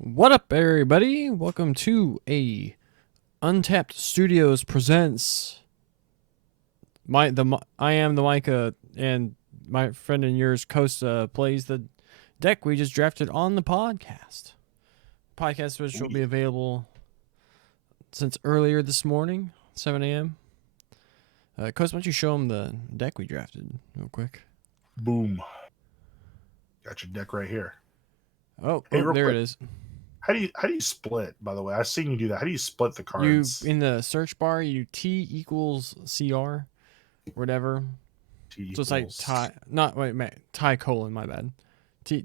What up, everybody? Welcome to a Untapped Studios presents. I am the Micah, and my friend and yours, Costa, plays the deck we just drafted on the podcast. Podcast which will be available since earlier this morning, 7 a.m. Costa, why don't you show them the deck we drafted real quick? Boom. Got your deck right here. Oh, Hey, there quick. it is. How do you split, by the way? I've seen you do that. How do you split the cards? In the search bar, you T equals CR, whatever. So it's like tie colon, my bad. T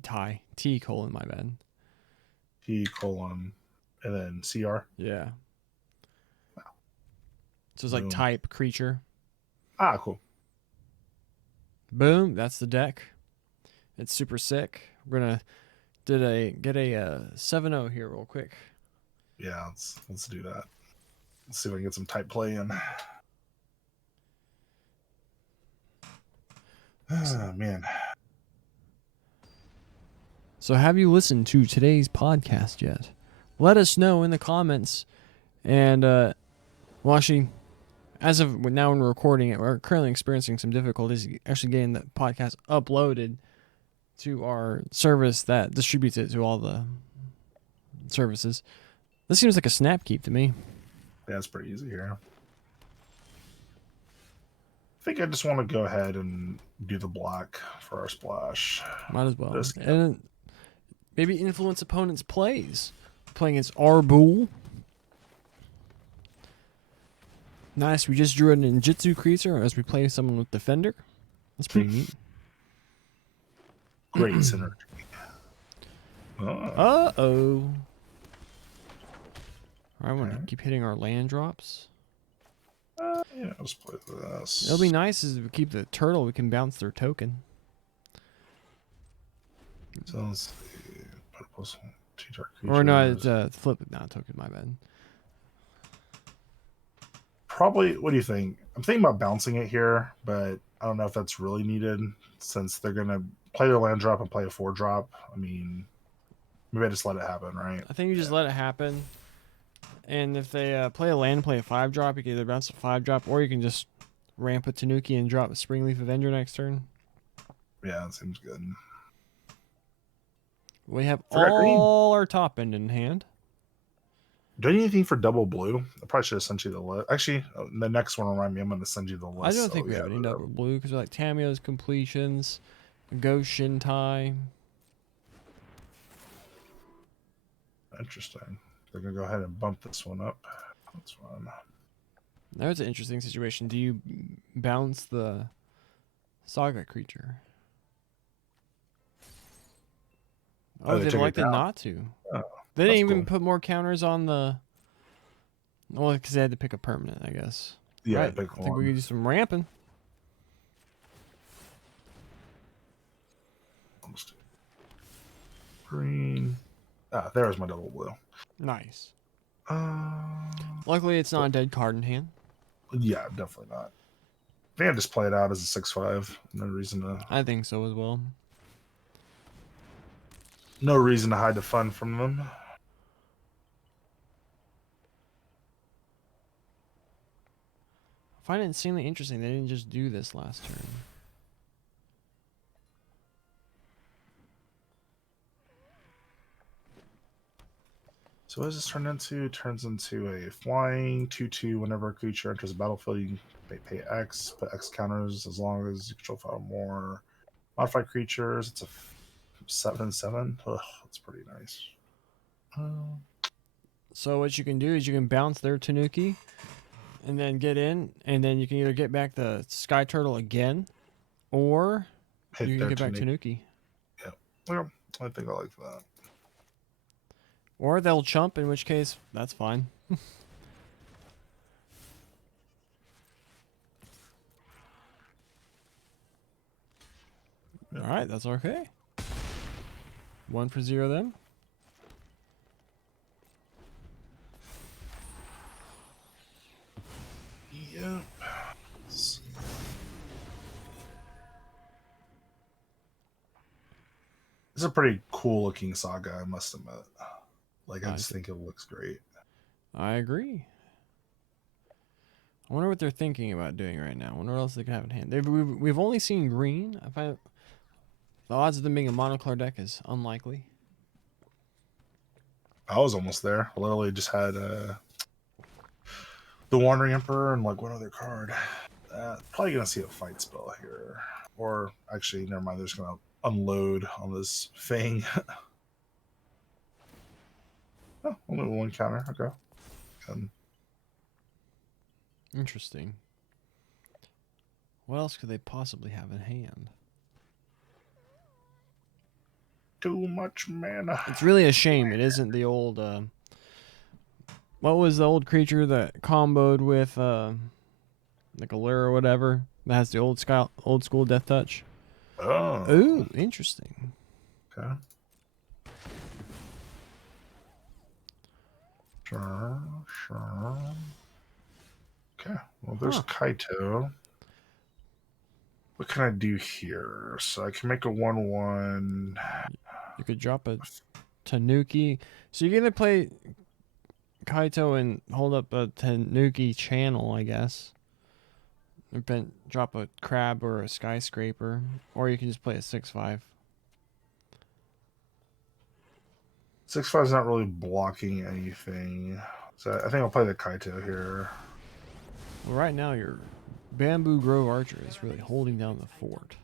colon, my bad. T colon and then CR. Yeah. Wow. So it's like type creature. Ah, cool. Boom, that's the deck. It's super sick. We're gonna get a 7-0 here real quick. Yeah, let's do that. Let's see if I can get some type play in. Oh, man. So have you listened to today's podcast yet? Let us know in the comments. And, well, actually, as of now when we're recording it, we're currently experiencing some difficulties actually getting the podcast uploaded to our service that distributes it to all the services. This seems like a snap keep to me. Yeah, it's pretty easy here. I think I just want to go ahead and do the black for our splash. Might as well. And maybe influence opponents' plays. Playing against Arbul. Nice. We just drew a ninjutsu creature as we play someone with Defender. That's pretty neat. Great synergy. Uh-oh. I want to keep hitting our land drops. Yeah, let's play this. It'll be nice as we keep the turtle. We can bounce their token. So let's see. Two dark creatures. Or no, it's flip it. Not token, my bad. Probably, what do you think? I'm thinking about bouncing it here, but I don't know if that's really needed since they're going to play their land drop and play a 4-drop. I mean, maybe I just let it happen, right? I think you just let it happen. And if they play a land, play a 5-drop, you can either bounce a 5-drop, or you can just ramp a Tanuki and drop a Springleaf Avenger next turn. Yeah, that seems good. We have all our top end in hand. Do I need anything for double blue? I probably should have sent you the list. Actually, the next one will remind me. I'm going to send you the list. I don't think we have any double blue because we like Tamiyo's completions, Ghost Shintai. Interesting. They're going to go ahead and bump this one up. That's fine. There's an interesting situation. Do you bounce the Saga creature? Oh, they elected not to. Oh, they didn't even put more counters on the... Well, because they had to pick a permanent, I guess. Yeah, right. I think we could do some ramping. Almost green. Ah, there's my double blue. Nice. Luckily, it's not a dead card in hand. Yeah, definitely not. I think I just play it out as a 6/5. No reason to. I think so as well. No reason to hide the fun from them. I find it insanely interesting they didn't just do this last turn. So what does this turn into? It turns into a flying 2/2. Whenever a creature enters the battlefield, you can pay X, put X counters as long as you control 5 or more. Modify creatures. It's a 7/7. Ugh, that's pretty nice. So what you can do is you can bounce their Tanuki and then get in, and then you can either get back the Sky Turtle again, or you can get back Tanuki. Yeah, well, I think I like that. Or they'll chump, in which case, that's fine. Yeah. All right, that's okay. 1 for 0 then. Yep. It's a pretty cool looking saga, I must admit. Like, I just think it looks great. I agree. I wonder what they're thinking about doing right now. I wonder what else they could have in hand. We've only seen green. I find the odds of them being a monocolor deck is unlikely. I was almost there. I literally just had the Wandering Emperor and like one other card. Probably gonna see a fight spell here, or actually, never mind. They're just gonna unload on this Fang. Oh, only one counter. Okay. Interesting. What else could they possibly have in hand? Too much mana. It's really a shame it isn't the old. What was the old creature that comboed with like a lure or whatever that has the old school death touch? Oh. Ooh, interesting. Okay. Sure. Okay. Well, there's Kaito. What can I do here? So I can make a 1/1. You could drop a Tanuki. So you're gonna play Kaito and hold up a Tanuki channel, I guess. And then drop a crab or a skyscraper, or you can just play a 6/5. 6/5 is not really blocking anything, so I think I'll play the Kaito here. Well, right now your Bamboo Grove Archer is really holding down the fort.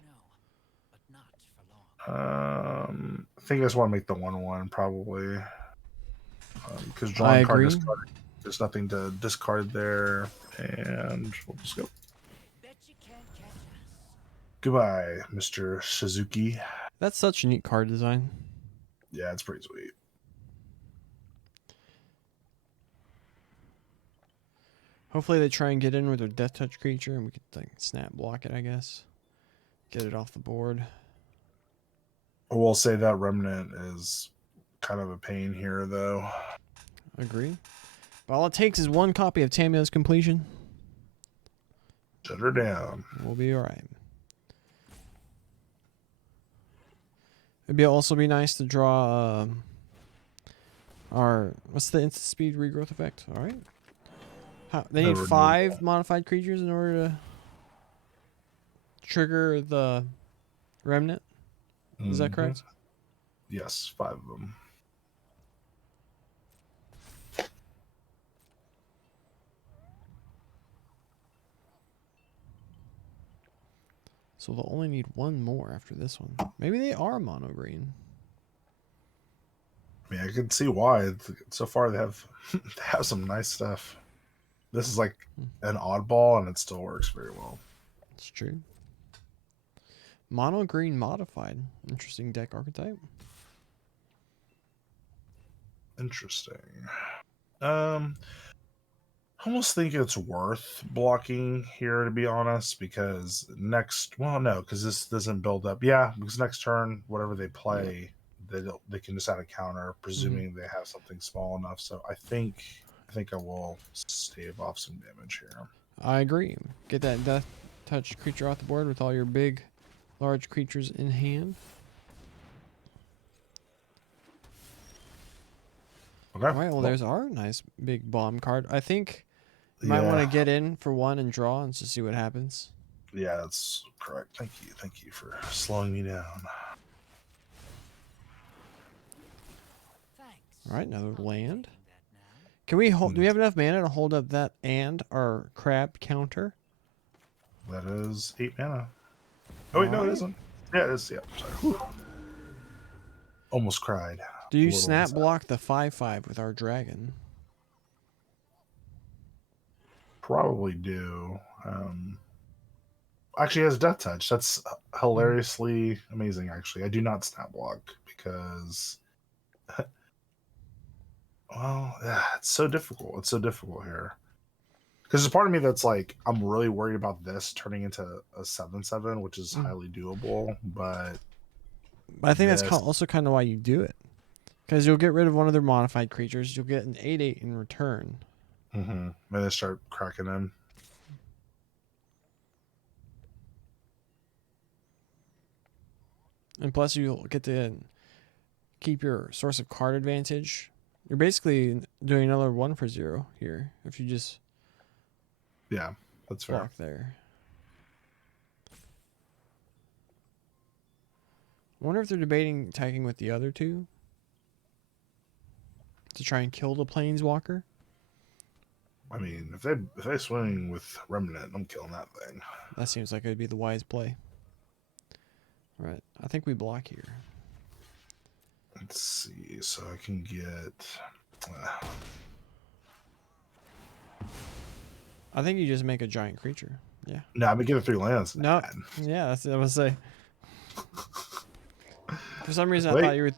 I think I just want to make the 1/1 probably, because drawing card discard. There's nothing to discard there, and we'll just go. Goodbye, Mr. Suzuki. That's such a neat card design. Yeah, it's pretty sweet. Hopefully they try and get in with their death touch creature and we could like snap block it, I guess. Get it off the board. I will say that Remnant is kind of a pain here, though. Agree. But all it takes is one copy of Tamiya's Completion. Shut her down. We'll be alright. It'd also be nice to draw our... What's the instant speed regrowth effect? Alright. They need 5 modified creatures in order to trigger the Remnant. Is that correct? Yes, 5 of them. So they'll only need 1 more after this one. Maybe they are mono green. I mean, I can see why. So far, they have some nice stuff. This is like an oddball, and it still works very well. It's true. Mono green modified. Interesting deck archetype. Interesting. I almost think it's worth blocking here, to be honest, because because this doesn't build up. Yeah, because next turn, whatever they play, they can just add a counter, presuming they have something small enough. So I think I will stave off some damage here. I agree. Get that death touch creature off the board with all your big, large creatures in hand. Okay. All right, well, there's our nice big bomb card. I think you might want to get in for 1 and draw and just see what happens. Yeah, that's correct. Thank you for slowing me down. All right, another land. Can we hold? Do we have enough mana to hold up that and our crab counter? That is 8 mana. Oh wait, no, it isn't. Yeah, it is. Yeah, sorry. Whew. Almost cried. Do you snap block the 5/5 with our dragon? Probably do. Actually, has death touch. That's hilariously amazing. Actually, I do not snap block because, well, yeah, it's so difficult. It's so difficult here. Because there's part of me that's like, I'm really worried about this turning into a 7/7, which is highly doable. But I think that's also kind of why you do it. Because you'll get rid of one of their modified creatures. You'll get an 8/8 in return. Then they start cracking them. And plus, you'll get to keep your source of card advantage You're basically doing another 1 for 0 here if you just Yeah, that's fair. block there. I wonder if they're debating attacking with the other two to try and kill the Planeswalker. I mean, if they swing with Remnant, I'm killing that thing. That seems like it would be the wise play. Right. I think we block here. Let's see. So I can get. I think you just make a giant creature. Yeah. No, I'm gonna get 3 lands. No. Man. Yeah, that's what I was say. For some reason, I Wait. thought you were.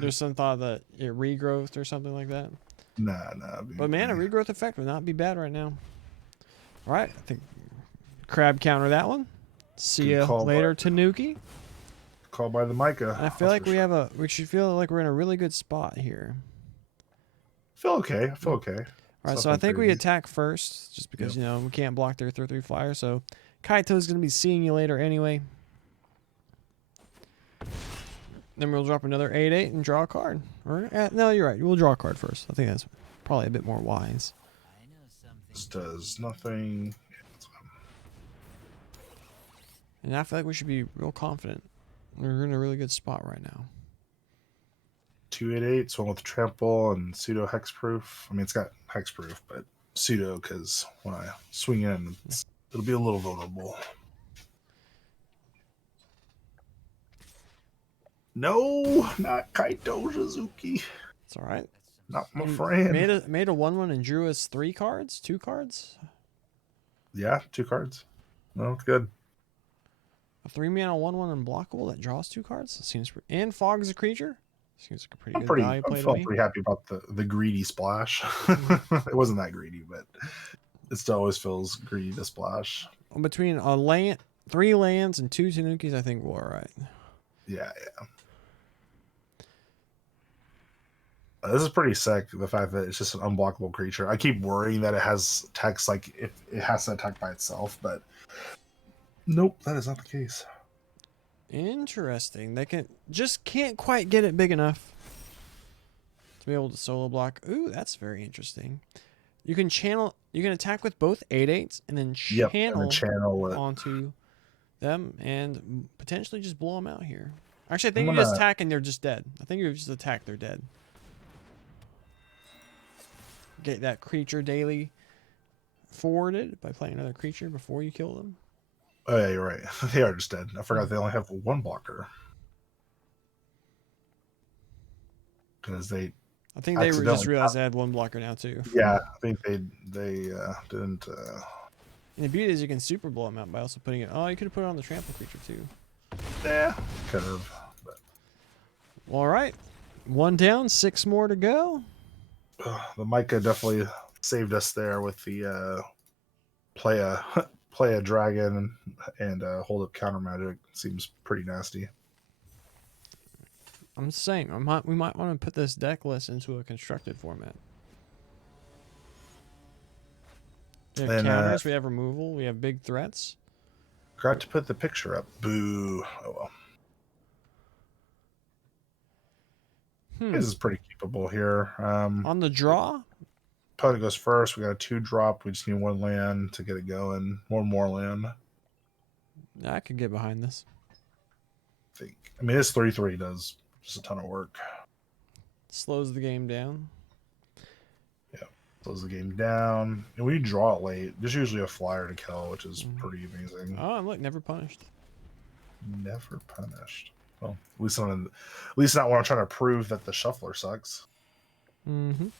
There's some thought that it regrowth or something like that. Nah. But man, a regrowth effect would not be bad right now. All right, I think crab counter that one. See ya later, Tanuki. Called by the Micah. And I feel like we should feel like we're in a really good spot here. I feel okay. All right, so I think we attack first, just because you know we can't block their 3/3 flyer. So Kaito's gonna be seeing you later anyway. Then we'll drop another 8/8 and draw a card. Or no, you're right. We'll draw a card first. I think that's probably a bit more wise. This does nothing. And I feel like we should be real confident. We're in a really good spot right now. 2/8, one with trample and pseudo hexproof. I mean, it's got hexproof, but pseudo because when I swing in, it'll be a little vulnerable. No, not Kaito Suzuki. It's all right. Not my friend. Made a 1/1 and drew us 2 cards. Yeah, 2 cards. No, it's good. A 3-mana 1/1 unblockable that draws 2 cards. It seems and fog's a creature. Seems like a pretty good value play to me. I felt pretty happy about the greedy splash. It wasn't that greedy, but it still always feels greedy to splash. Between a land, 3 lands, and 2 Tanukis, I think we're all right. Yeah. This is pretty sick, the fact that it's just an unblockable creature. I keep worrying that it has text, like if it has to attack by itself, but nope, that is not the case. Interesting. They can't quite get it big enough to be able to solo block. Ooh, that's very interesting. You can attack with both 8/8s and then channel it onto them and potentially just blow them out here. Actually, I think you just attack and they're just dead. I think you just attack, they're dead. Get that creature daily forwarded by playing another creature before you kill them. Oh yeah, you're right. They are just dead. I forgot they only have 1 blocker. Because I think they just realized they had 1 blocker now too. Yeah, I think they didn't. And the beauty is you can super blow them out by also putting it. Oh, you could have put it on the trample creature too. Yeah, could have. But... Well, all right, 1 down, 6 more to go. The Micah definitely saved us there with the play a dragon and hold up counter magic. Seems pretty nasty. I'm just saying, we might want to put this deck list into a constructed format. We have counters, we have removal, we have big threats. Forgot to put the picture up. Boo. Oh well. This is pretty keepable here. On the draw? Opponent goes first. We got a 2-drop. We just need 1 land to get it going. One more land. I could get behind this. I mean, this 3/3 does just a ton of work. Slows the game down. Yeah, slows the game down. And when you draw it late, there's usually a flyer to kill, which is pretty amazing. Oh, and look, never punished. Never punished. Well, at least not when I'm trying to prove that the shuffler sucks. Mm-hmm.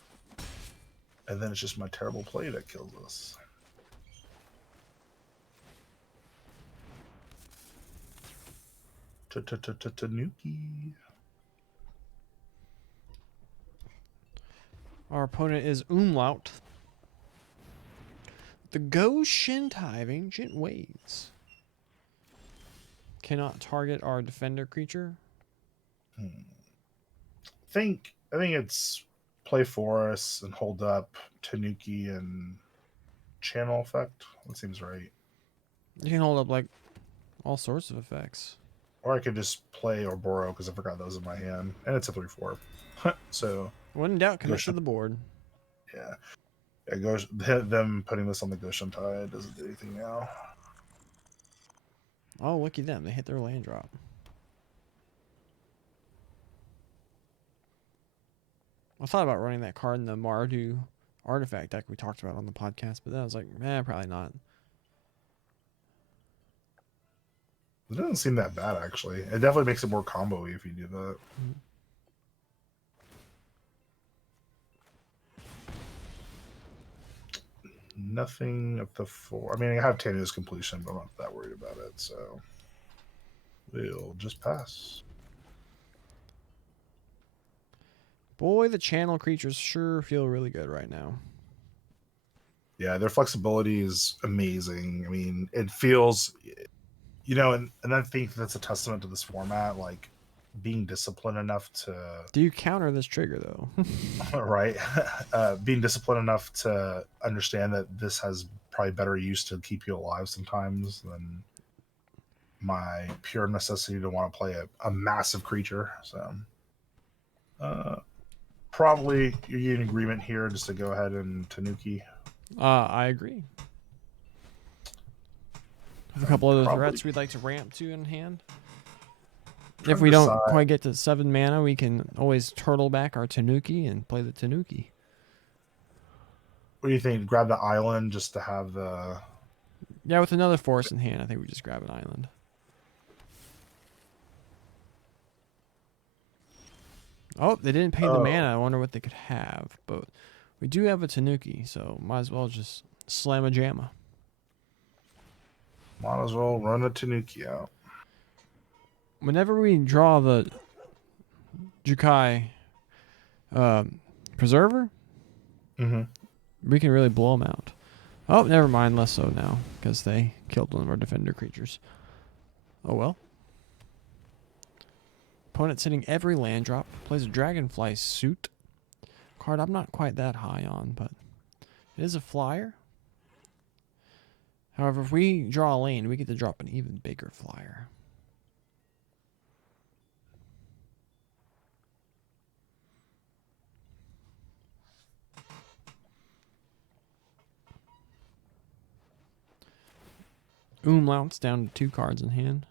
And then it's just my terrible play that kills us. Tanuki. Our opponent is Umlaut. The Go Shintai of Ancient Ways. Cannot target our defender creature. I think it's play Forest and hold up Tanuki and channel effect. That seems right. You can hold up like all sorts of effects. Or I could just play Oboro because I forgot those in my hand. And it's a 3/4. So, When in doubt, commit to Goshen, the board. yeah. Them putting this on the Goshen Tide doesn't do anything now. Oh, look at them. They hit their land drop. I thought about running that card in the Mardu artifact deck we talked about on the podcast, but then I was like, probably not. It doesn't seem that bad, actually. It definitely makes it more combo-y if you do that. Mm-hmm. Nothing at the 4. I mean, I have Tanya's completion, but I'm not that worried about it, so we'll just pass. Boy, the channel creatures sure feel really good right now. Yeah, their flexibility is amazing. I mean, it feels, and I think that's a testament to this format, like being disciplined enough to. Do you counter this trigger though? Right, being disciplined enough to understand that this has probably better use to keep you alive sometimes than my pure necessity to want to play a massive creature. So, probably you're in agreement here just to go ahead and Tanuki. I agree. Have a couple other threats we'd like to ramp to in hand. If we don't quite get to 7 mana, we can always turtle back our Tanuki and play the Tanuki. What do you think? Grab the island just to have the... Yeah, with another force in hand, I think we just grab an island. Oh, they didn't pay the mana. I wonder what they could have. But we do have a Tanuki, so might as well just slam a Jamma. Might as well run a Tanuki out. Whenever we draw the Jukai Preserver, we can really blow them out. Oh, never mind. Less so now, because they killed one of our defender creatures. Oh well. Opponent sitting every land drop. Plays a Dragonfly Suit. Card I'm not quite that high on, but it is a flyer. However, if we draw a lane, we get to drop an even bigger flyer. Umlaut's down to 2 cards in hand.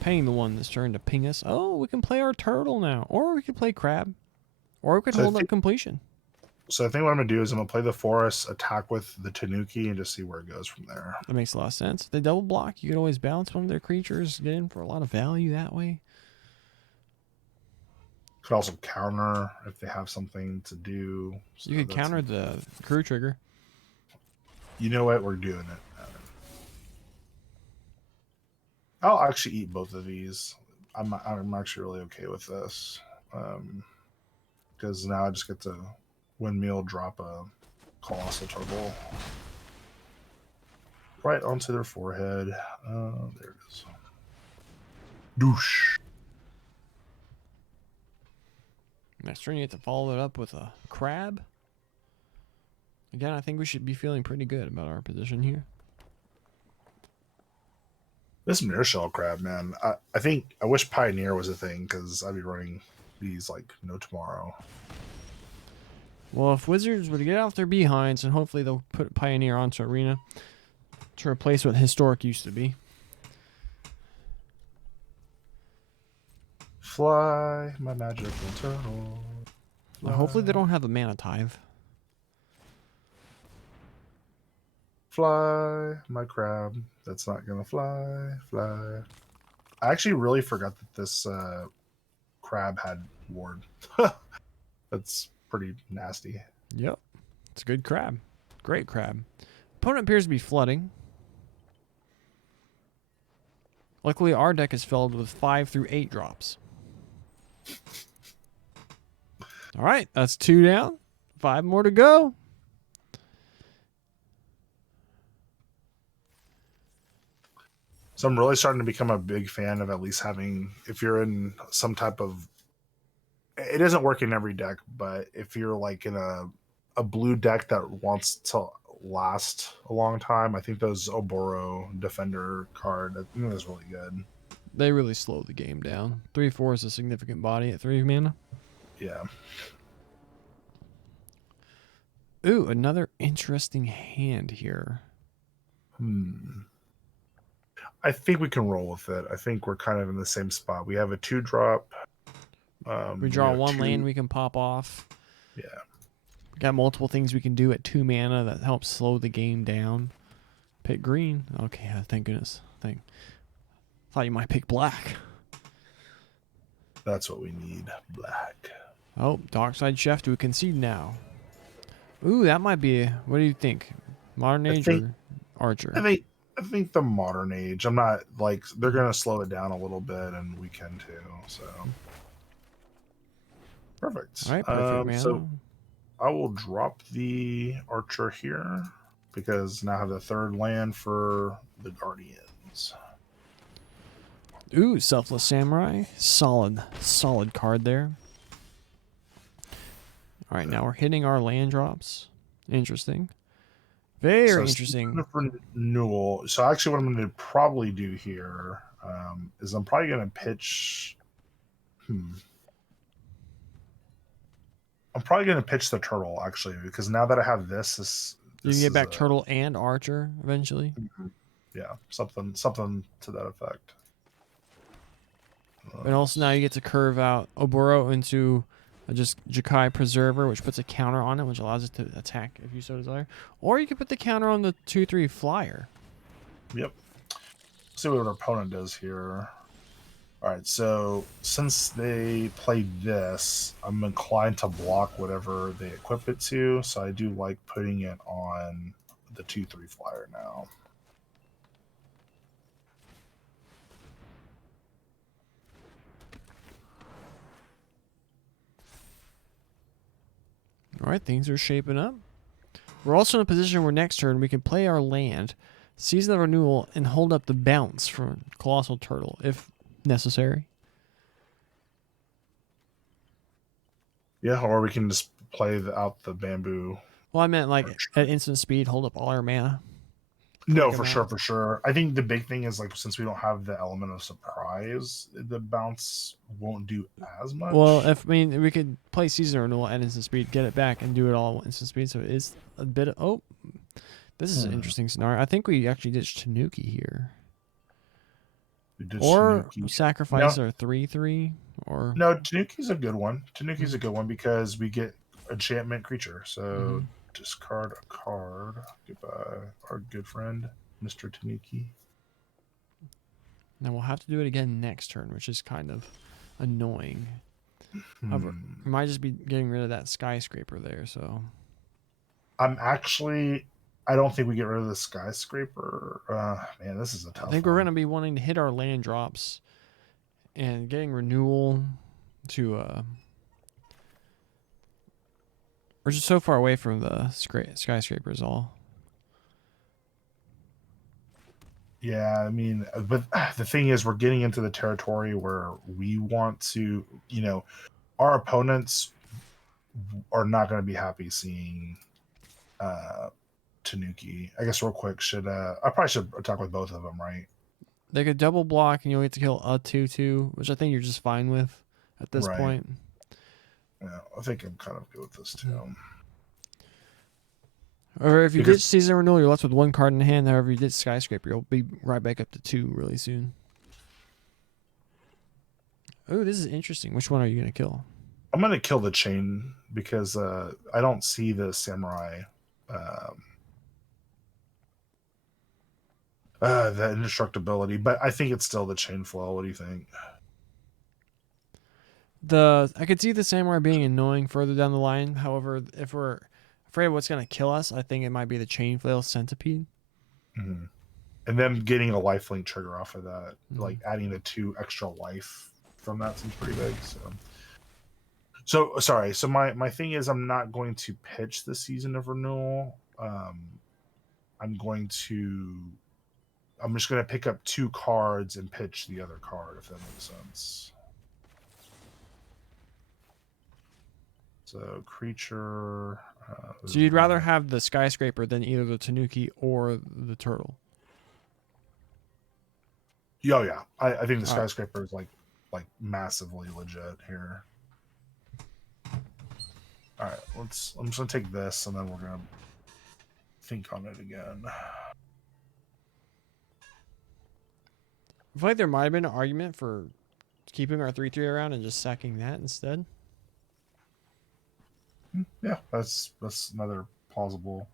Paying the one this turn to ping us. Oh, we can play our turtle now. Or we could play crab. Or we could hold up completion. So I think what I'm going to do is I'm going to play the forest, attack with the Tanuki, and just see where it goes from there. That makes a lot of sense. If they double block, you could always bounce one of their creatures, get in for a lot of value that way. Could also counter if they have something to do. So you could counter the crew trigger. You know what? We're doing it. I'll actually eat both of these. I'm actually really okay with this. Because now I just get to windmill drop a Colossal Turtle right onto their forehead. There it is. Douche. Next turn, you have to follow it up with a crab. Again, I think we should be feeling pretty good about our position here. This Mirror Shell crab, man. I wish Pioneer was a thing because I'd be running these like no tomorrow. Well, if Wizards would get off their behinds, and hopefully they'll put Pioneer onto Arena to replace what Historic used to be. Fly, my magical turtle. Now, hopefully they don't have the Mana Tithe. Fly, my crab. That's not gonna fly. Fly. I actually really forgot that this crab had ward. That's pretty nasty. Yep. It's a good crab. Great crab. Opponent appears to be flooding. Luckily, our deck is filled with 5 through 8 drops. All right, that's 2 down. 5 more to go. So I'm really starting to become a big fan of at least having, if you're in some type of, it isn't working every deck, but if you're like in a blue deck that wants to last a long time, I think those Oboro Defender card, I think that's really good. They really slow the game down. 3/4 is a significant body at 3 mana. Yeah. Ooh, another interesting hand here. I think we can roll with it. I think we're kind of in the same spot. We have a 2-drop. We draw have 1 land we can pop off. Yeah. We got multiple things we can do at 2 mana that help slow the game down. Pick green. Okay, thank goodness. Thought you might pick black. That's what we need. Black. Oh, Darkside Chef, do we concede now? Ooh, that might be. What do you think? Modern Age or Archer? I think the Modern Age. I'm not like they're gonna slow it down a little bit, and we can too. So perfect. All right, perfect, man. So I will drop the Archer here because now I have the 3rd land for the Guardians. Ooh, Selfless Samurai. Solid card there. All right, now we're hitting our land drops. Interesting. Very interesting. Renewal. So actually what I'm going to probably do here is I'm probably going to pitch... I'm probably going to pitch the turtle, actually, because now that I have this you can get back turtle and Archer eventually. Yeah, something to that effect. And also now you get to curve out Oboro into just Jakai Preserver, which puts a counter on it, which allows it to attack if you so desire. Or you could put the counter on the 2/3 flyer. Yep. Let's see what our opponent does here. All right, so since they played this, I'm inclined to block whatever they equip it to. So I do like putting it on the 2/3 flyer now. All right, things are shaping up. We're also in a position where next turn we can play our land, seize the renewal, and hold up the bounce from Colossal Turtle if necessary. Yeah, or we can just play out the bamboo. Well, I meant like at instant speed, hold up all our mana. No, for sure. I think the big thing is like since we don't have the element of surprise, the bounce won't do as much. Well, we could play season renewal at instant speed, get it back, and do it all at instant speed. So it is a bit of this is an interesting scenario. I think we actually ditched Tanuki here, or Tanuki. Sacrifice our 3/3. Or no, Tanuki's a good one. Tanuki's a good one because we get enchantment creature. So. Discard a card. Goodbye, our good friend, Mr. Tanuki. Now we'll have to do it again next turn, which is kind of annoying. However, we might just be getting rid of that skyscraper there. So I don't think we get rid of the skyscraper. Man, this is a tough. I think we're going to be wanting to hit our land drops and getting renewal to. We're just so far away from the skyscrapers all. Yeah, I mean, but the thing is, we're getting into the territory where we want to, our opponents are not going to be happy seeing Tanuki. I guess real quick, I probably should attack with both of them, right? They could double block and you'll get to kill a 2/2, which I think you're just fine with at this point. Yeah, I think I'm kind of good with this too. Or if you did season renewal, you're left with 1 card in hand. However, you did skyscraper, you'll be right back up to 2 really soon. Oh, this is interesting. Which one are you going to kill? I'm going to kill the chain because I don't see the samurai. The indestructibility, but I think it's still the chain flow. What do you think? I could see the samurai being annoying further down the line. However, if we're afraid of what's going to kill us, I think it might be the chain flail centipede. Mm-hmm. And then getting a lifelink trigger off of that, like adding the 2 extra life from that seems pretty big. So sorry. So my thing is, I'm not going to pitch the season of renewal. I'm just going to pick up 2 cards and pitch the other card, if that makes sense. So creature. So you'd rather have the skyscraper than either the Tanuki or the turtle? Yeah. I think the All right. skyscraper is like massively legit here. All right, I'm just gonna take this, and then we're gonna think on it again. I feel like there might have been an argument for keeping our 3/3 around and just sacking that instead. Yeah, that's another plausible.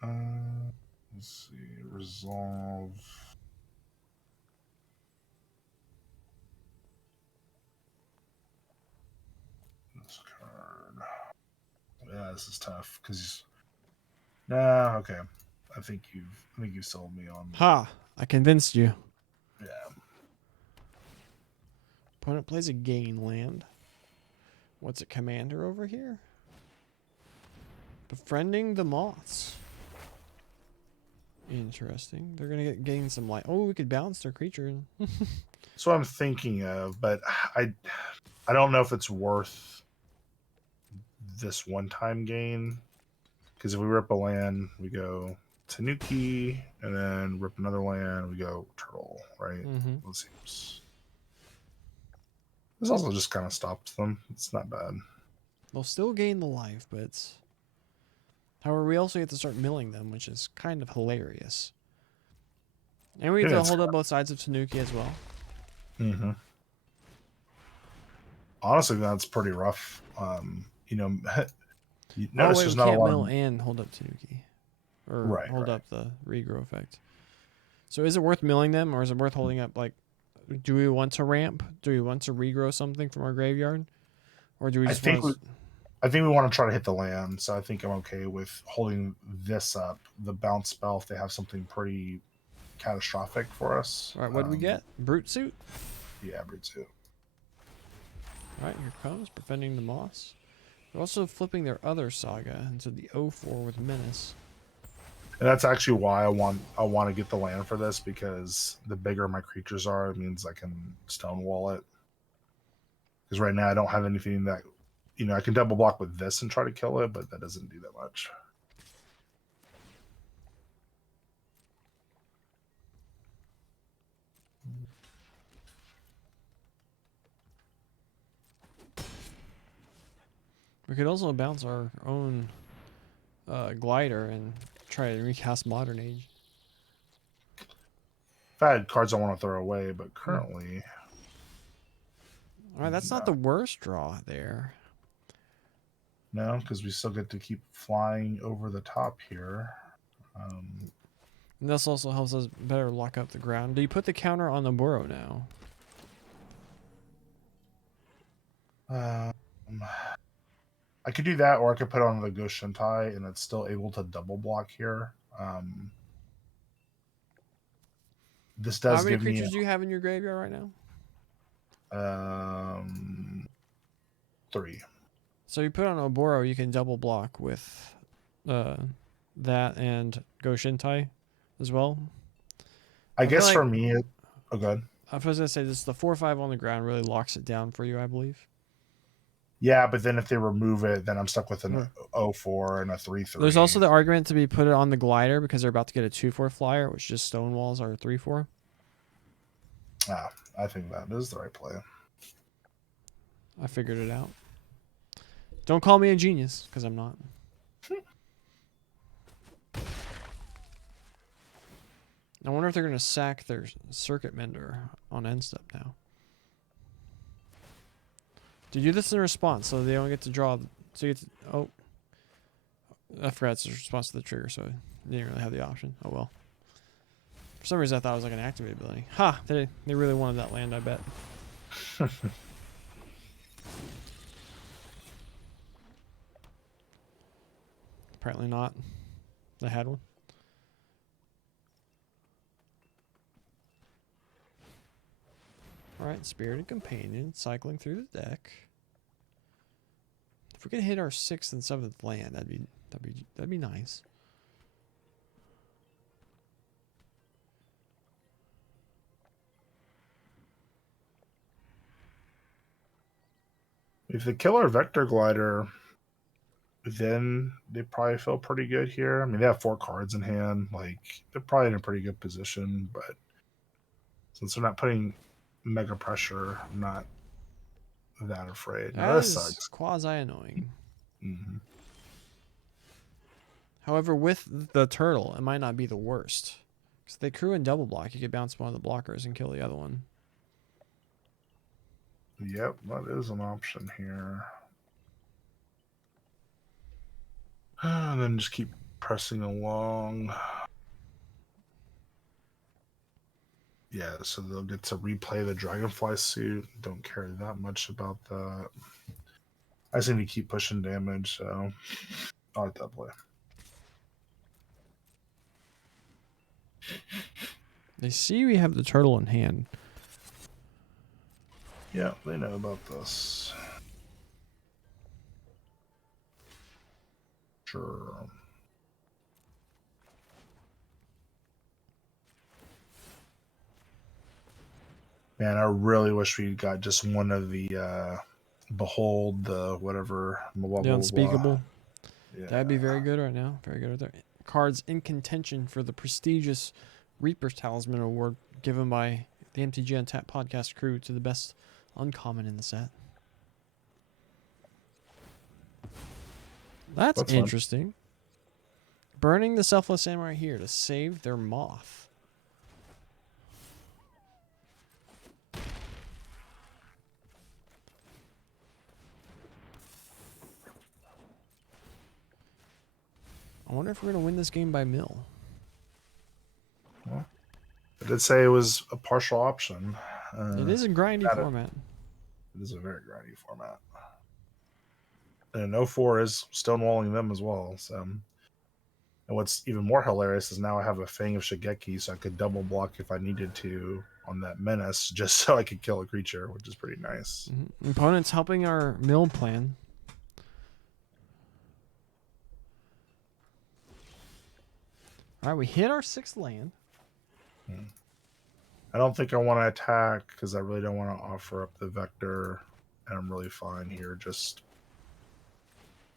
Let's see, resolve. This card. Yeah, this is tough because. Nah, okay. I think you've sold me on. Ha! I convinced you. Yeah. Opponent plays a gain land. What's a commander over here? Befriending the moths. Interesting. They're gonna gain some light. Oh, we could bounce their creature. That's what I'm thinking of, but I don't know if it's worth this one-time gain, because if we rip a land, we go Tanuki, and then rip another land, we go Turtle, right? Mm-hmm. It seems. This also just kind of stops them. It's not bad. They'll still gain the life, but it's... However, we also have to start milling them, which is kind of hilarious. And we have to hold up both sides of Tanuki as well. Mm-hmm. Honestly, that's pretty rough. You notice there's not a lot mill of... and hold up Tanuki. Or Right, hold up the regrow effect. So is it worth milling them, or is it worth holding up, like... Do we want to ramp? Do we want to regrow something from our graveyard? Or do we just want to... I think we want to try to hit the land, so I think I'm okay with holding this up. The bounce spell, if they have something pretty catastrophic for us. All right, what do we get? Brute Suit? Yeah, Brute Suit. All right, here comes, Befriending the Moss. They're also flipping their other saga into the 0/4 with Menace. And that's actually why I want to get the land for this, because the bigger my creatures are, it means I can stonewall it. Because right now I don't have anything that... I can double block with this and try to kill it, but that doesn't do that much. We could also bounce our own glider and try to recast Modern Age. If I had cards I want to throw away, but currently... All right, that's not the worst draw there. No, because we still get to keep flying over the top here. And this also helps us better lock up the ground. Do you put the counter on the burrow now? I could do that, or I could put on the Ghost Shintai, and it's still able to double block here. This does give me... How many creatures do you have in your graveyard right now? 3. So you put on Oboro, you can double block with that and Go Shintai as well. I guess for me... Oh, good. I was going to say, this the 4/5 on the ground really locks it down for you, I believe. Yeah, but then if they remove it, then I'm stuck with an 0/4 and a 3/3. There's also the argument to be put it on the glider because they're about to get a 2/4 flyer, which just stonewalls our 3/4. I think that is the right play. I figured it out. Don't call me a genius, because I'm not. I wonder if they're going to sack their Circuit Mender on end step now. To do this in response, so they don't get to draw. So you get to, oh, I forgot it's a response to the trigger, so they didn't really have the option. Oh well. For some reason, I thought it was like an activated ability. Ha! They really wanted that land, I bet. Apparently not. They had one. Alright, Spirited Companion, cycling through the deck. If we could hit our 6th and 7th land, that'd be nice. If the Killer Vector Glider then they probably feel pretty good here. I mean, they have 4 cards in hand. Like, they're probably in a pretty good position, but since they're not putting mega pressure, I'm not that afraid. Now, That this is sucks. quasi-annoying. Mm-hmm. However, with the turtle, it might not be the worst. Because if they crew in double block, you could bounce one of the blockers and kill the other one. Yep, that is an option here. And then just keep pressing along. Yeah, so they'll get to replay the Dragonfly suit. Don't care that much about that. I just need to keep pushing damage, so I like that play. They see we have the turtle in hand. Yeah, they know about this. Sure. Man, I really wish we got just one of the Behold, the whatever. Blah, blah, The blah, unspeakable. blah. Yeah. That'd be very good right now. Very good right there. Cards in contention for the prestigious Reaper's Talisman Award given by the MTG Untapped Podcast crew to the best uncommon in the set. That's Fun. interesting. Burning the Selfless Samurai here to save their moth. I wonder if we're going to win this game by mill. Well, I did say it was a partial option. It is a grindy format. It is a very grindy format. And 04 is stonewalling them as well. So, and what's even more hilarious is now I have a Fang of Shigeki, so I could double block if I needed to on that menace, just so I could kill a creature, which is pretty nice. Mm-hmm. Opponent's helping our mill plan. All right, we hit our 6th land. I don't think I want to attack because I really don't want to offer up the vector, and I'm really fine here. Just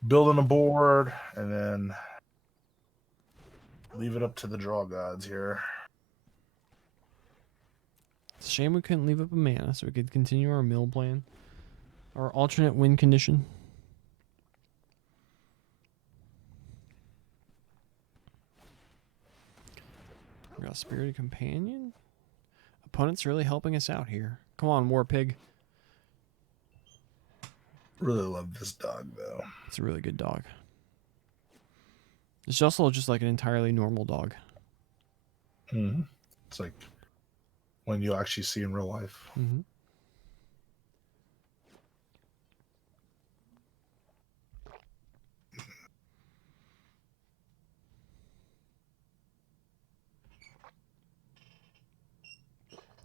building a board and then leave it up to the draw gods here. It's a shame we couldn't leave up a mana so we could continue our mill plan. Our alternate win condition. We got Spirited Companion. Opponent's really helping us out here. Come on, War Pig. Really love this dog, though. It's a really good dog. It's also just like an entirely normal dog. Mm-hmm. It's like when you actually see in real life. Mm-hmm.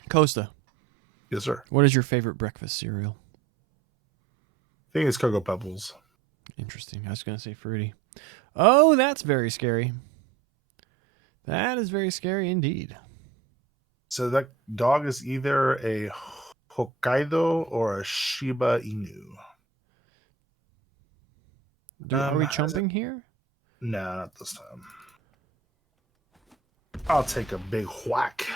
Costa. Yes, sir. What is your favorite breakfast cereal? I think it's Cocoa Pebbles. Interesting. I was going to say fruity. Oh, that's very scary. That is very scary indeed. So that dog is either a Hokkaido or a Shiba Inu. Are we chumping here? No, not this time. I'll take a big whack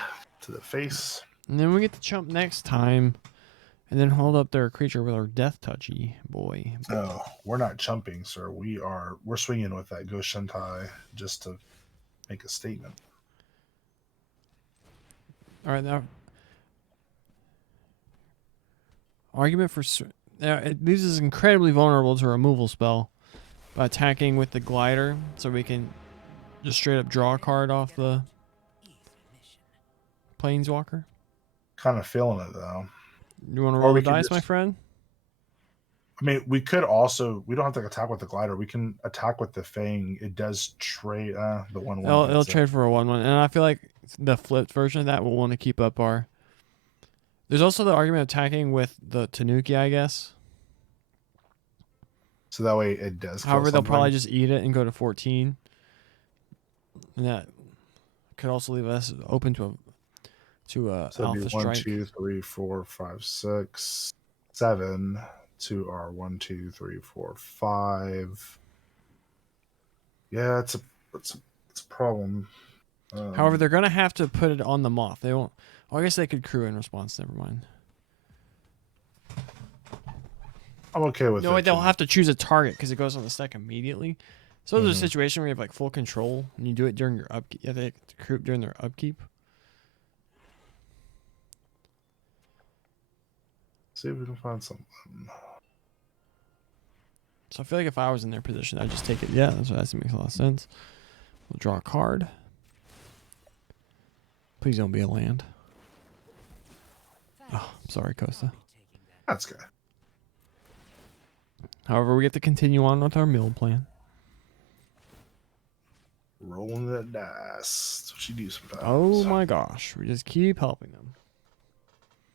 to the face. And then we get to chump next time. And then hold up their creature with our Death Touchy boy. No, we're not chumping, sir. We're swinging with that Ghost Shentai just to make a statement. All right, now argument for it leaves us incredibly vulnerable to a removal spell by attacking with the glider, so we can just straight up draw a card off the Planeswalker. Kind of feeling it though. You want to roll the dice, my friend? I mean, we could also. We don't have to attack with the glider. We can attack with the Fang. It does trade the 1/1. It'll trade for a 1/1, and I feel like the flipped version of that will want to keep up our. There's also the argument of attacking with the Tanuki, I guess. So that way it does. However, they'll probably just eat it and go to 14, and that could also leave us open to so Alpha it'd be Strike. 1, 2, 3, 4, 5, 6, 7 to our 1, 2, 3, 4, 5. Yeah, it's a problem. However, they're gonna have to put it on the moth. They won't. Oh, I guess they could crew in response. Never mind. I'm okay with No, it. they'll have to choose a target because it goes on the stack immediately. So there's a situation where you have like full control and you do it during your upkeep. Yeah, they crew during their upkeep. See if we can find something. So I feel like if I was in their position, I'd just take it. Yeah, that makes a lot of sense. We'll draw a card. Please don't be a land. Oh, I'm sorry, Costa. That's good. However, we get to continue on with our mill plan. Rolling the dice. That's what you do sometimes. Oh my gosh, we just keep helping them.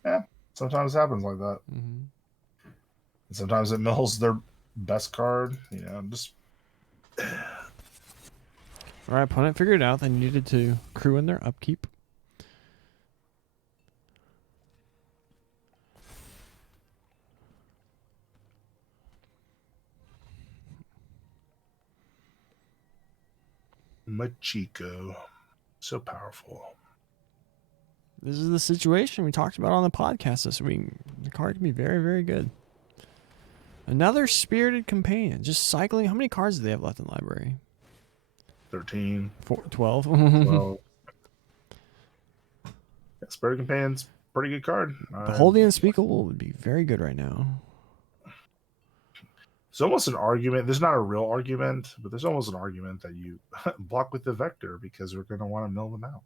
Yeah, sometimes it happens like that. Mm-hmm. And sometimes it mills their best card. Just. All right, opponent figured out they needed to crew in their upkeep. Machiko. So powerful. This is the situation we talked about on the podcast this week. The card can be very, very good. Another Spirited Companion. Just cycling. How many cards do they have left in the library? 13. 12. 12. Yeah, Spirited Companion's pretty good card. The Holy Unspeakable would be very good right now. It's almost an argument. There's not a real argument, but there's almost an argument that you block with the Vector because we're going to want to mill them out.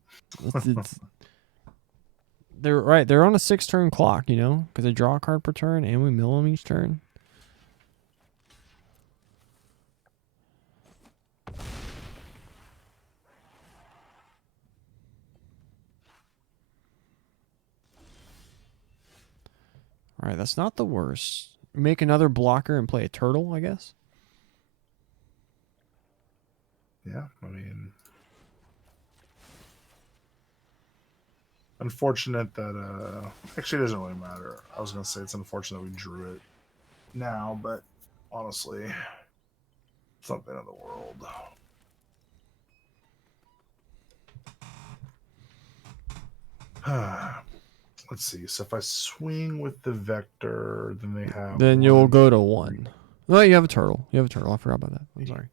They're right. They're on a 6-turn clock, because they draw a card per turn and we mill them each turn. All right, that's not the worst. Make another blocker and play a turtle, I guess. Yeah, I mean, unfortunate that actually it doesn't really matter. I was gonna say it's unfortunate we drew it now, but honestly, it's not the end of the world. Let's see. So if I swing with the Vector, then they have. Then you'll go to 1. No, you have a turtle. I forgot about that. I'm sorry.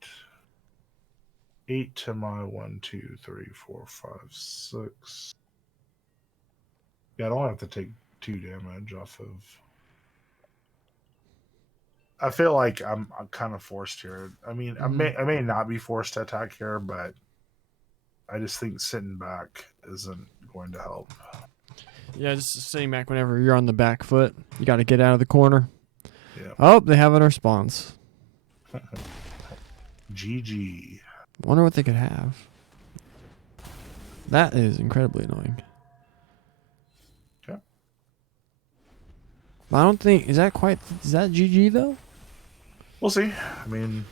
8 to my 1, 2, 3, 4, 5, 6. Yeah, I don't have to take 2 damage off of. I feel like I'm kind of forced here. I mean, I may not be forced to attack here, but I just think sitting back isn't going to help. Yeah, just sitting back whenever you're on the back foot. You got to get out of the corner. Yeah. Oh, they have a response. GG. Wonder what they could have. That is incredibly annoying. Okay. I don't think is that GG though? We'll see. I mean,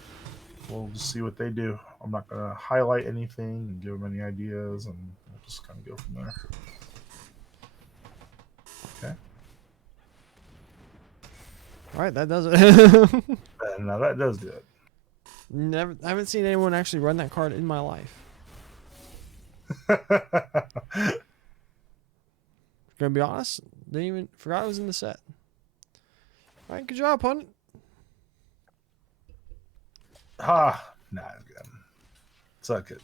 we'll see what they do. I'm not gonna highlight anything and give them any ideas, and we'll just kind of go from there. Okay. All right, that does it. Now that does do it. I haven't seen anyone actually run that card in my life. Gonna be honest, didn't even forgot it was in the set. All right, good job, opponent. Nah, it's good. Suck it.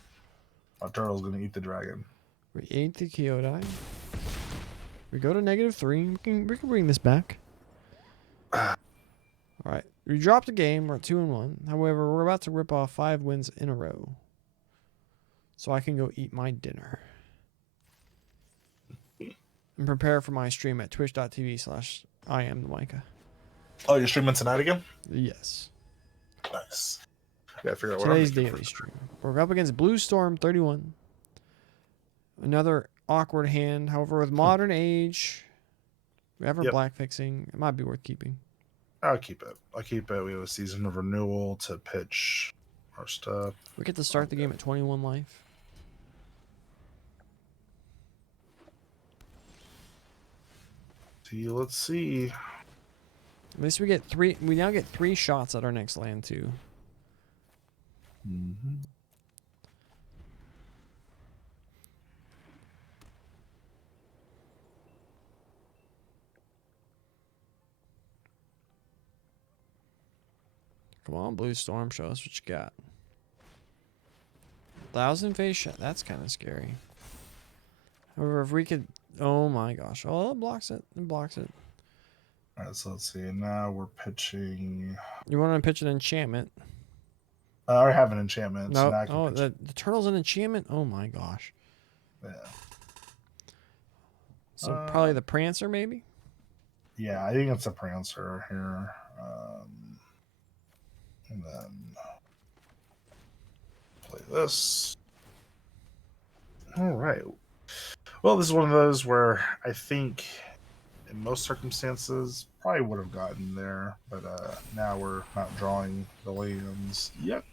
Our turtle's gonna eat the dragon. We ate the Kyodai. We go to -3. We can bring this back. All right. We dropped a game. We're at 2-1. However, we're about to rip off 5 wins in a row. So I can go eat my dinner. And prepare for my stream at twitch.tv/IamTheMicah. Oh, you're streaming tonight again? Yes. Nice. Gotta figure out Today's what I'm daily stream. We're up against Blue Storm 31. Another awkward hand. However, with Modern Age, we have our black fixing. It might be worth keeping. I'll keep it. We have a season of renewal to pitch our stuff. We get to start the game at 21 life. Let's see. At least we get 3. We now get 3 shots at our next land too. Mm-hmm. Come on, Blue Storm, show us what you got. 1,000 face shot. That's kind of scary. However, if we could... Oh my gosh. Oh, it blocks it. It blocks it. Alright, so let's see. Now we're pitching... You want to pitch an enchantment? I already have an enchantment, so No. now I can Oh, pitch... the turtle's an enchantment? Oh my gosh. Yeah. So probably the Prancer, maybe? Yeah, I think it's a Prancer here. And then play this. All right. Well, this is one of those where I think in most circumstances probably would have gotten there, but now we're not drawing the lands. Yuck.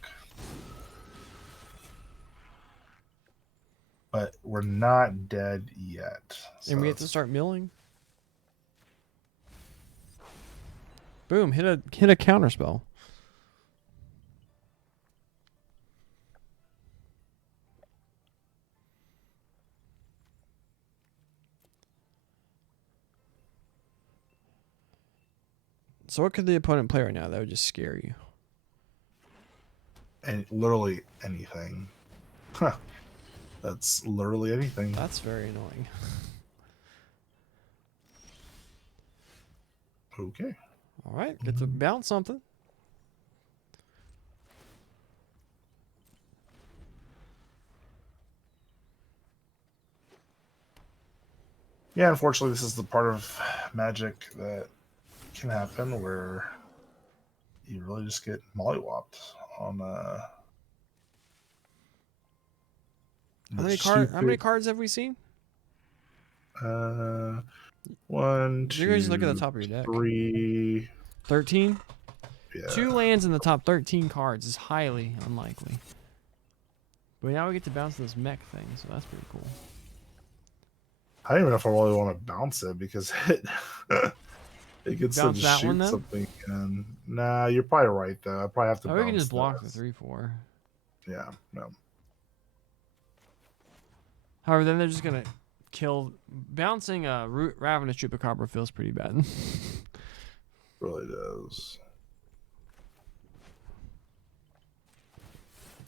But we're not dead yet. And we have to start milling? Boom, hit a counter spell. So what could the opponent play right now that would just scare you? And literally anything. Huh. That's literally anything. That's very annoying. Okay. All right, get to bounce something. Yeah, unfortunately, this is the part of Magic that can happen where you really just get mollywopped on How many cards have we seen? One, two, You guys look at the top of your deck. 3. 13? Yeah. 2 lands in the top 13 cards is highly unlikely. But now we get to bounce this mech thing, so that's pretty cool. I don't even know if I really want to bounce it because it gets to Bounce that one, shoot then? something. And nah, you're probably right though. I probably have to. Oh, bounce we can just block this. the 3/4. Yeah, no. However, then they're just gonna kill. Bouncing a Ravenous Chupacabra feels pretty bad. Really does.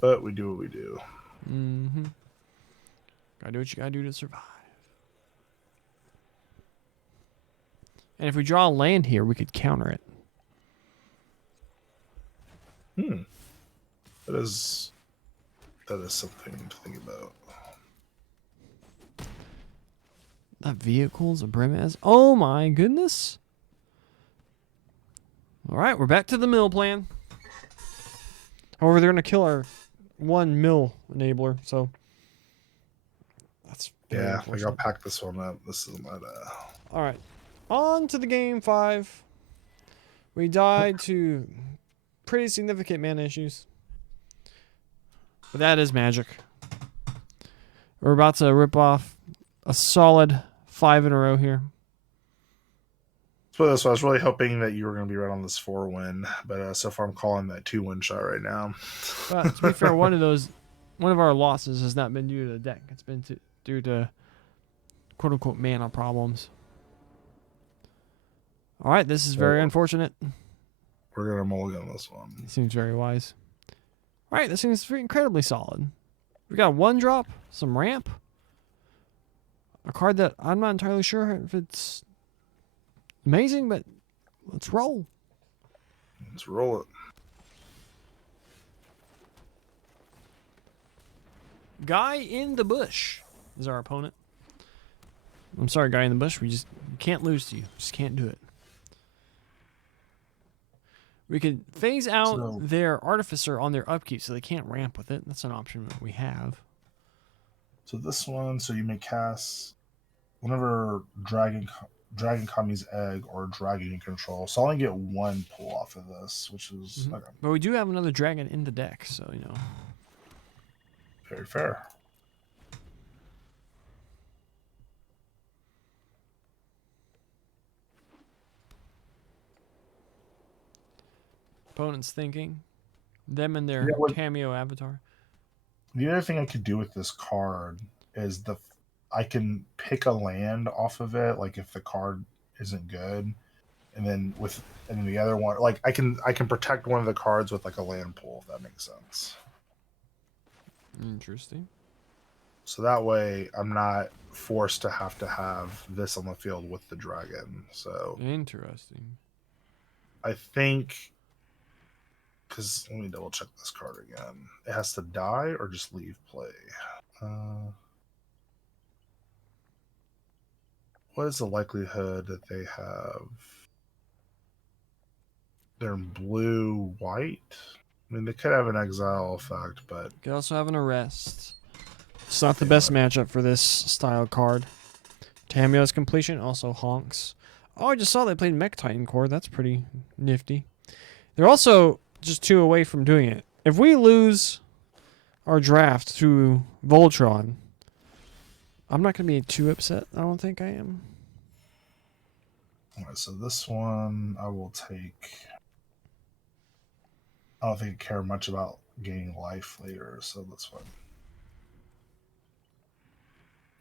But we do what we do. Mm-hmm. Gotta do what you gotta do to survive. And if we draw a land here, we could counter it. That is something to think about. That vehicle's a Brimaz. Oh my goodness. Alright, we're back to the mill plan. However, they're gonna kill our 1 mill enabler, so that's Yeah, I think I'll pack this one up. This is my Alright. On to the game 5. We died to pretty significant mana issues. But that is Magic. We're about to rip off a solid 5 in a row here. So I was really hoping that you were going to be right on this 4-win, but so far I'm calling that 2-win shot right now. But to be fair, one of our losses has not been due to the deck. It's been due to quote unquote mana problems. All right, this is very unfortunate. We're going to mulligan this one. It seems very wise. All right, this seems incredibly solid. We got 1 drop, some ramp, a card that I'm not entirely sure if it's amazing, but let's roll. Let's roll it. Guy in the bush is our opponent. I'm sorry, Guy in the bush. We can't lose to you. Just can't do it. We could phase out their Artificer on their upkeep so they can't ramp with it. That's an option that we have. So this one, so you may cast whenever Dragon Kami's Egg or Dragon you control. So I only get 1 pull off of this, which is okay. But we do have another dragon in the deck, so you know. Very fair. Opponent's thinking. Them and their You know what? cameo avatar. The other thing I could do with this card is I can pick a land off of it, like if the card isn't good, and then the other one, like I can protect one of the cards with like a land pool, if that makes sense. Interesting. So that way I'm not forced to have this on the field with the dragon. So Interesting. I think, because let me double check this card again. It has to die or just leave play. What is the likelihood that they have? They're in blue, white. I mean, they could have an exile effect, but Could also have an arrest. It's not the best matchup for this style card. Tameo's completion also honks. Oh, I just saw they played Mech Titan Core. That's pretty nifty. They're also just 2 away from doing it. If we lose our draft to Voltron, I'm not going to be too upset. I don't think I am. all right, so this one I will take. I don't think I care much about gaining life later, so that's fine.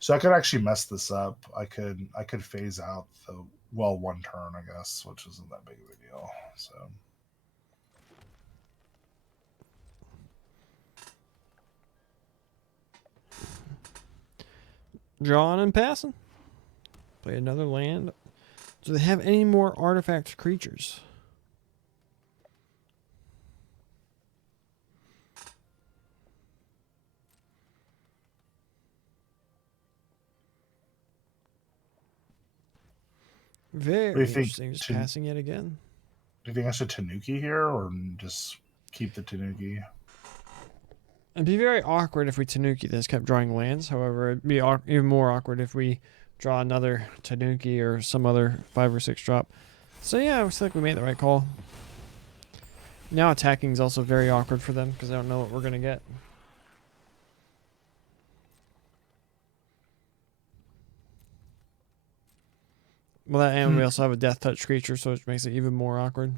So I could actually mess this up. I could phase out the 1 turn, I guess, which isn't that big of a deal. So Drawing and passing. Play another land. Do they have any more artifact creatures? Very do you think interesting. Just passing it again. Do you think I should Tanuki here or just keep the Tanuki? It'd be very awkward if we Tanuki this, kept drawing lands. However, it'd be even more awkward if we draw another Tanuki or some other 5 or 6 drop. So yeah, I feel like we made the right call. Now attacking is also very awkward for them because they don't know what we're going to get. Well, and we also have a Death Touch creature, so it makes it even more awkward.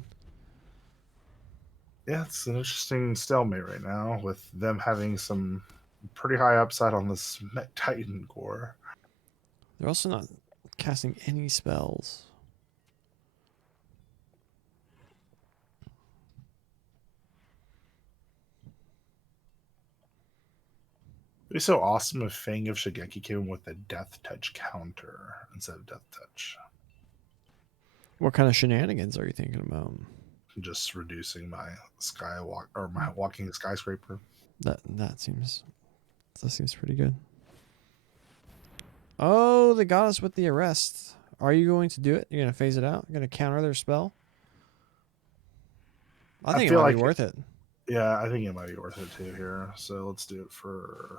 Yeah, it's an interesting stalemate right now with them having some pretty high upside on this Mech Titan core. They're also not casting any spells. It'd be so awesome if Fang of Shigeki came in with a Death Touch counter instead of Death Touch. What kind of shenanigans are you thinking about? Just reducing my skywalk or my walking skyscraper. That seems pretty good. Oh, they got us with the arrest. Are you going to do it? You're gonna phase it out? You're gonna counter their spell? I think it might be worth it. Yeah, I think it might be worth it too here. So let's do it for.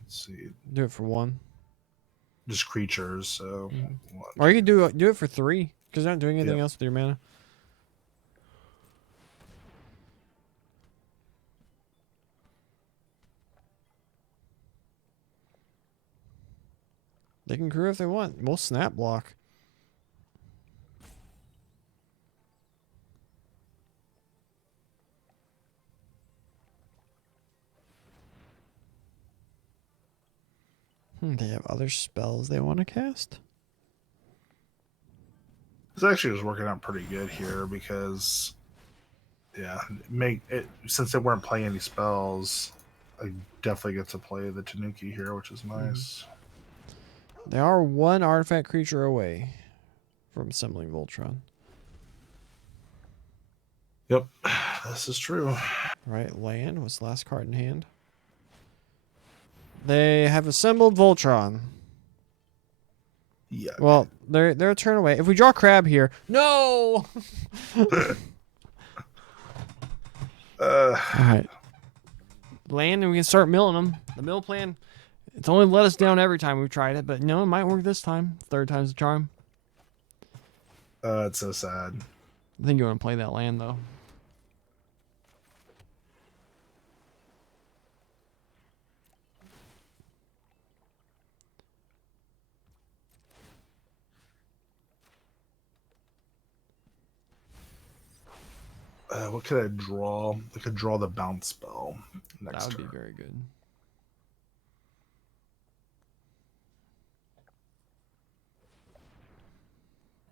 Let's see. Do it for 1. Just creatures. So. Or you can do it for 3 because you're not doing anything else with your mana. They can crew if they want. We'll snap block. They have other spells they want to cast? It's actually just working out pretty good here because, yeah, since they weren't playing any spells, I definitely get to play the Tanuki here, which is nice. They are 1 artifact creature away from assembling Voltron. Yep, this is true. Right, land was the last card in hand. They have assembled Voltron. Yeah. Well, they're a turn away. If we draw Crab here, no. All right, land and we can start milling them. The mill plan. It's only let us down every time we've tried it, but no, it might work this time. 3rd time's the charm. It's so sad. I think you want to play that land though. What could I draw? I could draw the bounce spell next That would turn. be very good.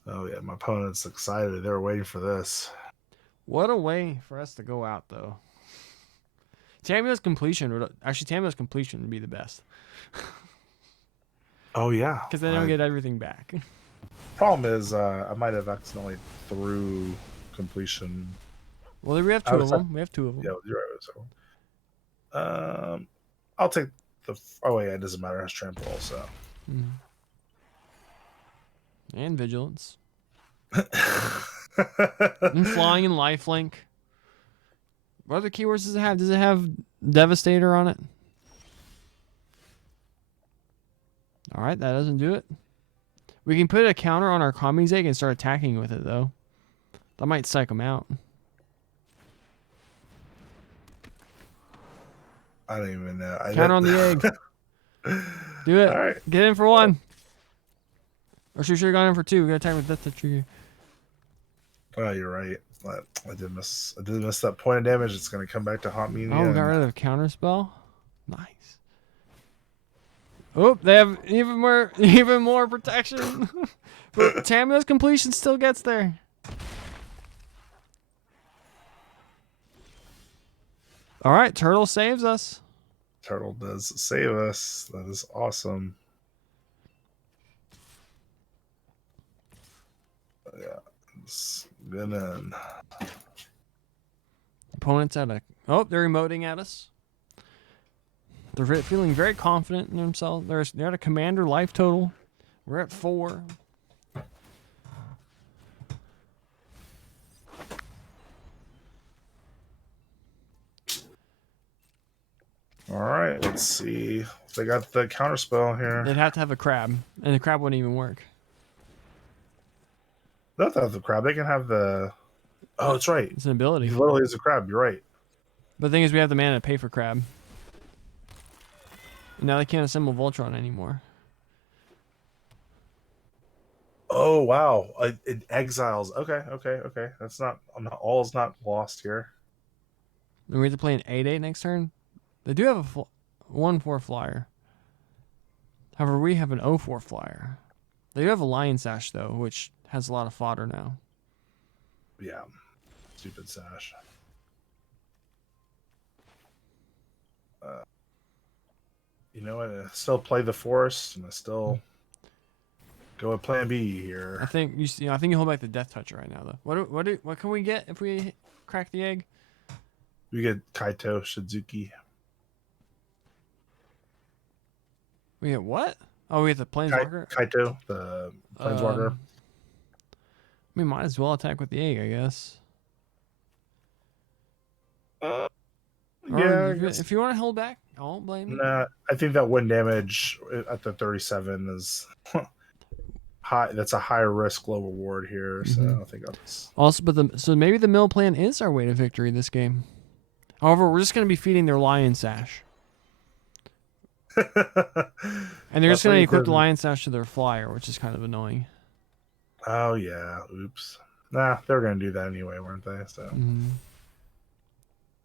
Oh yeah, my opponent's excited. They were waiting for this. What a way for us to go out, though. Tammy's completion would be the best. Oh yeah, Because they don't get everything back. Problem is, I might have accidentally threw completion. Well, we have two of them. We have two of them. Yeah, you're right. So, I'll take the. Oh yeah, it doesn't matter. It has trample also. Mm. And vigilance. And flying and lifelink. What other keywords does it have? Does it have Devastator on it? All right, that doesn't do it. We can put a counter on our Kamigawa and start attacking with it, though. That might psych them out. I don't even know. Counter on the egg. Do it. All right. Get in for one. Or should have gone in for two. We got to attack with Death Touch here. Oh, you're right. I did miss that point of damage. It's going to come back to haunt me. Oh, we got rid of the counter spell. Nice. Oh, they have even more protection. But Tammy's completion still gets there. All right, Turtle saves us. Turtle does save us. That is awesome. Yeah, it's good. Opponents at they're emoting at us. They're feeling very confident in themselves. They're at a commander life total. We're at 4. All right, let's see. They got the counter spell here. They'd have to have a crab, and the crab wouldn't even work. They don't have the crab. They can have the. Oh, that's right. It's an ability. He literally is a crab. You're right. But the thing is, we have the mana to pay for crab. And now they can't assemble Voltron anymore. Oh wow! It exiles. Okay. That's not. All is not lost here. And we have to play an 8/8 next turn. They do have a 1/4 flyer. However, we have an 0/4 flyer. They do have a Lion Sash though, which has a lot of fodder now. Yeah. Stupid Sash. You know what? I still play the Forest, and I still go with Plan B here. I think I think you hold back the Death Toucher right now though. What can we get if we crack the egg? We get Kaito Shizuki. We get what? Oh, we get the Planeswalker. Kaito, the Planeswalker. We might as well attack with the egg, I guess. Yeah. If you want to hold back, I won't blame you. Nah, I think that 1 damage at the 37 is high. That's a higher risk, low reward here. So I think that's also. So maybe the mill plan is our way to victory this game. However, we're just going to be feeding their Lion Sash, and they're just going to equip the Lion Sash to their flyer, which is kind of annoying. Oh yeah, oops. Nah, they were going to do that anyway, weren't they? So.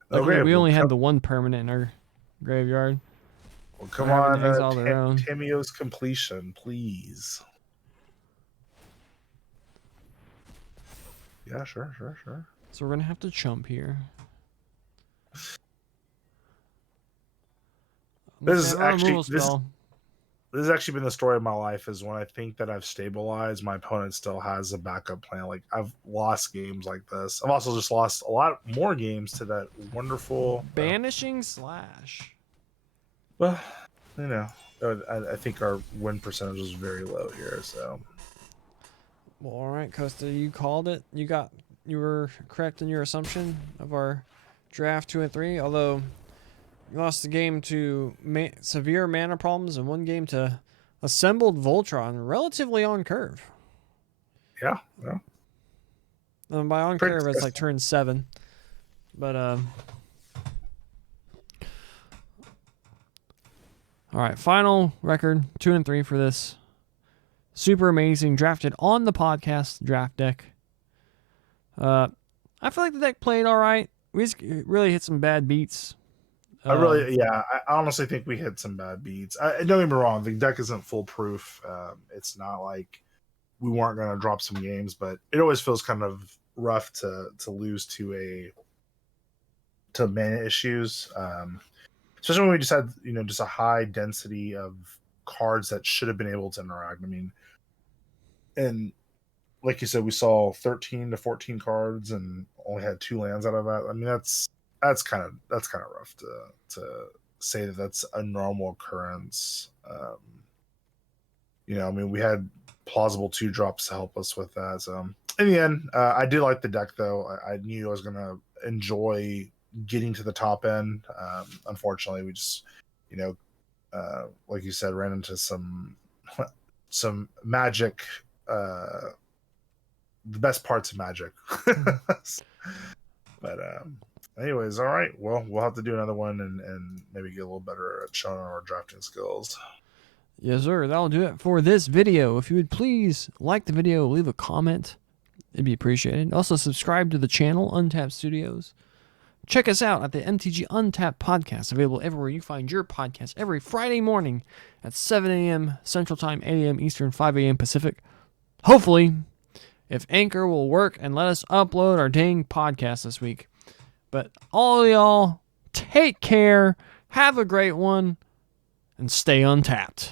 Okay, we only had the one permanent in our graveyard. Well, come on, Tamio's completion, please. Yeah, sure. So we're gonna have to chump here. This has actually been the story of my life. Is when I think that I've stabilized, my opponent still has a backup plan. Like I've lost games like this. I've also just lost a lot more games to that wonderful Banishing Slash. Well, you know, I think our win percentage is very low here. So, well, all right, Costa, you called it. You were correct in your assumption of our draft 2 and 3. Although you lost the game to severe mana problems and one game to assembled Voltron, relatively on curve. Yeah. And by on curve, it's like turn 7. But all right, final record 2 and 3 for this super amazing drafted on the podcast draft deck. I feel like the deck played all right. We just really hit some bad beats. I honestly think we hit some bad beats. Don't get me wrong, the deck isn't foolproof. It's not like we weren't going to drop some games, but it always feels kind of rough to lose to mana issues. Especially when we just had, just a high density of cards that should have been able to interact. I mean, and like you said, we saw 13 to 14 cards and only had 2 lands out of that. I mean, that's kind of rough to say that that's a normal occurrence. I mean, we had plausible 2 drops to help us with that. So in the end, I did like the deck though. I knew I was gonna enjoy getting to the top end. Unfortunately, we just, like you said, ran into some magic. The best parts of magic. But anyways, all right. Well, we'll have to do another one and maybe get a little better at showing our drafting skills. Yes, sir. That'll do it for this video. If you would please like the video, leave a comment. It'd be appreciated. Also, subscribe to the channel, Untapped Studios. Check us out at the MTG Untapped Podcast, available everywhere you find your podcast every Friday morning at 7 a.m. Central Time, 8 a.m. Eastern, 5 a.m. Pacific. Hopefully, if Anchor will work and let us upload our dang podcast this week. But all of y'all, take care, have a great one, and stay untapped.